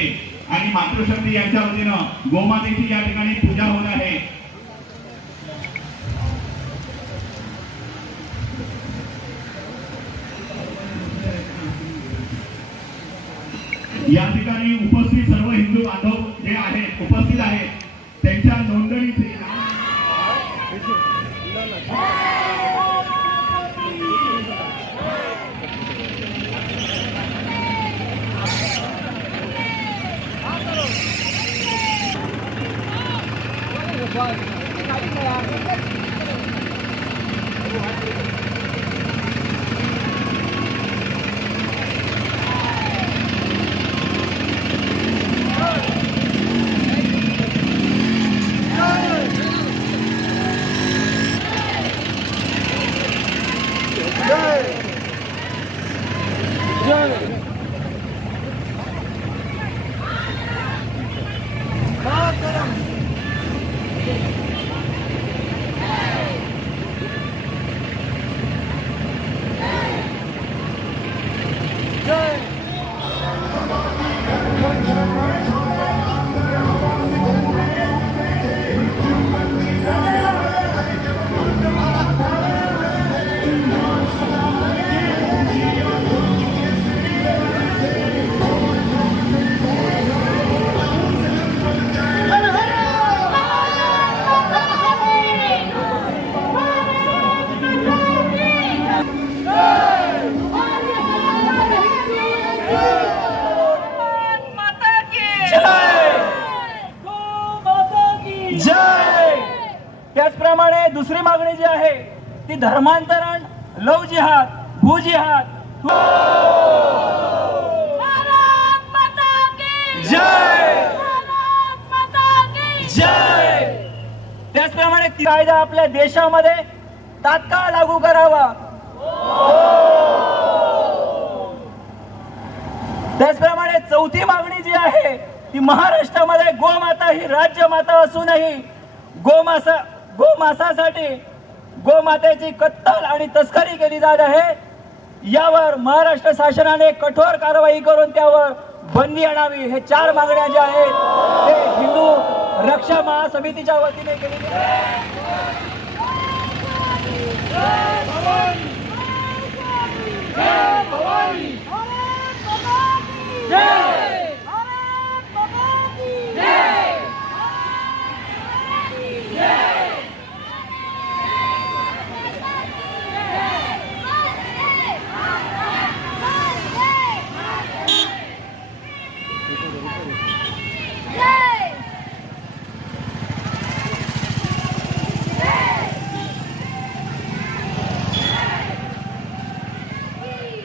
असते आणि मातृशक्ती यांच्या वतीनं गोमातेची या ठिकाणी पूजा होत आहे. या ठिकाणी उपस्थित सर्व हिंदू बांधव जे आहेत उपस्थित आहेत त्यांच्या नोंदणीचे माता दुसरी मागणी जी आहे ती धर्मांतरण लव जिहाद भू जिहाद. भारत माता की जय! भारत माता की जय! त्याचप्रमाणे ती कायदा आपल्या देशामध्ये तात्काळ लागू करावा. त्याचप्रमाणे चौथी मागणी जी आहे ती महाराष्ट्रामध्ये गोमाता ही राज्यमाता असूनही गोमासा गोमासासाठी गोमातेची कत्तल आणि तस्करी केली जात आहे. यावर महाराष्ट्र शासनाने कठोर कारवाई करून त्यावर बंदी आणावी हे चार मागण्या ज्या आहेत ते हिंदू रक्षा महासमितीच्या वतीने केलेली आहे.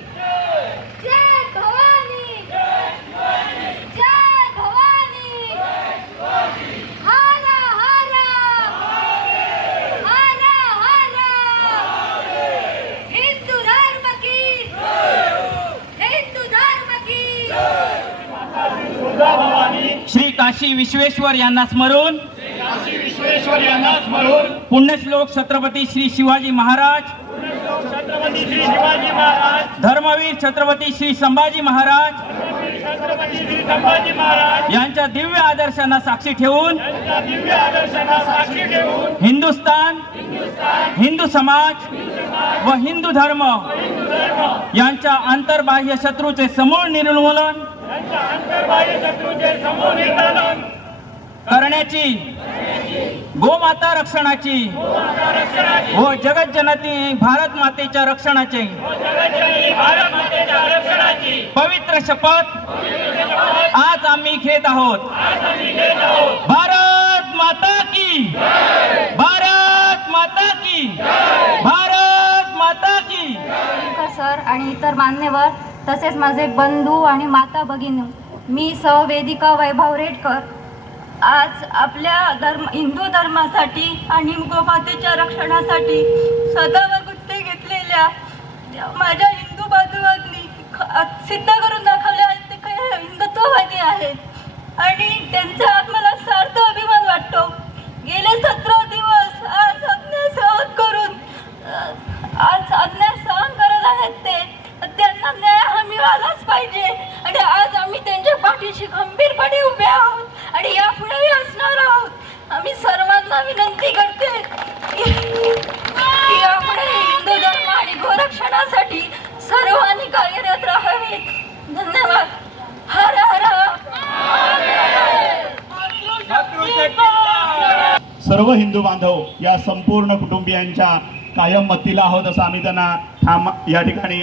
जय भवानी जय भवानी हरा हरा हरा हरा हिंदू धर्म की हिंदू धर्म की श्री काशी विश्वेश्वर यांना स्मरून. विश्वेश्वर यांना स्मरून पुण्यश्लोक छत्रपती श्री शिवाजी महाराज. छत्रपती श्री शिवाजी महाराज धर्मवीर छत्रपती श्री संभाजी महाराज. छत्रपती श्री संभाजी महाराज यांच्या दिव्य आदर्शांना साक्षी ठेवून. यांच्या दिव्य आदर्शांना साक्षी ठेवून हिंदुस्तान हिंदू समाज व हिंदू धर्म यांच्या आंतरबाह्य शत्रूचे समूळ निर्मूलन. करण्याची गोमाता रक्षणाची व जगत जनती भारत मातेच्या रक्षणाचे पवित्र शपथ आज आम्ही घेत आहोत. भारत माता की भारत माता की भारत माता की. सर आणि इतर मान्यवर तसेच माझे बंधू आणि माता भगिनी मी सहवेदिका वैभव रेडकर. आज आपल्या धर्म हिंदू धर्मासाठी आणि गोमातेच्या रक्षणासाठी स्वतःवर गुत्ते घेतलेल्या माझ्या हिंदू बांधवांनी ख- सिद्ध करून दाखवले आहेत ते काही हिंदुत्ववादी आहेत. आणि त्यांचा मला सार्थ अभिमान वाटतो. गेले पाहिजे. आणि आज आम्ही त्यांच्या पाठीशी खंबीरपणे उभे आहोत आणि यापुढेही असणार आहोत. आम्ही सर्वांना विनंती करते यापुढे हिंदू धर्म आणि गोरक्षणासाठी सर्वांनी कार्यरत राहावे. धन्यवाद. हर हर. सर्व हिंदू बांधव या संपूर्ण कुटुंबियांच्या कायम मतीला आहोत असं आम्ही त्यांना थांब या ठिकाणी